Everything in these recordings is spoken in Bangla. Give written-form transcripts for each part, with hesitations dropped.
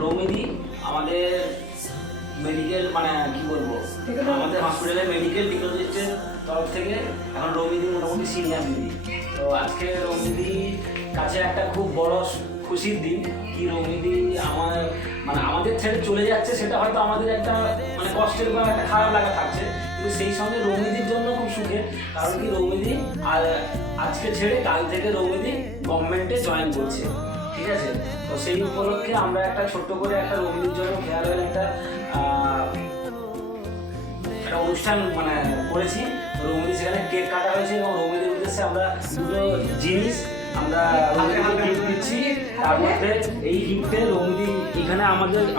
রৌমিদি আমাদের মেডিকেল মানে কি বলবো, আমাদের হসপিটালে মেডিকেল টেকনোলজিস্টের তরফ থেকে এখন রৌমিদি মোটামুটি সিনিয়র দিদি। তো আজকে রৌমিদির কাছে একটা খুব বড় খুশির দিন কি রৌমিদি আমাদের ছেড়ে চলে যাচ্ছে, সেটা হয়তো আমাদের একটা মানে কষ্টের বা একটা খারাপ লাগা থাকছে, কিন্তু সেই সঙ্গে রৌমিদির জন্য খুব সুখে। কারণ কি রৌমিদি আজকে ছেড়ে কাল থেকে রৌমিদি গভর্নমেন্টে জয়েন করছে, ঠিক আছে। তো সেই উপলক্ষে আমরা একটা ছোট্ট করে একটা রৌমিদির জন্য ফেয়ারওয়েল একটা অনুষ্ঠান মানে করেছি। রৌমিদি সেখানে কেক কাটা হয়েছে এবং রৌমিদির উদ্দেশ্যে আমরা দুটো জিনিস আমরা গিফট দিচ্ছি। তার মধ্যে এই গিফটে রৌমিদি এখানে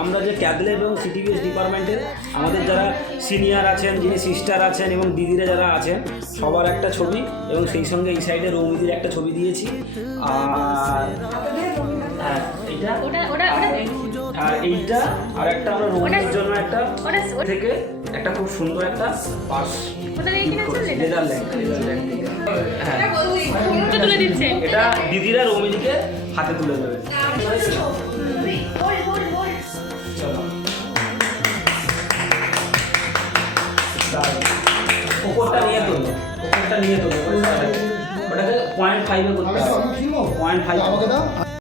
আমরা যে ক্যাবলেট এবং সিটিবিএস ডিপার্টমেন্টের আমাদের যারা সিনিয়র আছেন, যিনি সিস্টার আছেন এবং দিদিরা যারা আছেন সবার একটা ছবি, এবং সেই সঙ্গে এই সাইডে রৌমিদির একটা ছবি দিয়েছি। আর হ্যাঁ এইটা আর এইটা আর একটা আমরা রৌমিদির জন্য একটা থেকে একটা খুব সুন্দর একটা পার্স লেদার ল্যাঙ্ক এটা দিদিরা রৌমিদিকে হাতে তুলে দেবে। ওপরটা নিয়ে তুলবে, ওটাকে 0.5 করতে হবে, 0.5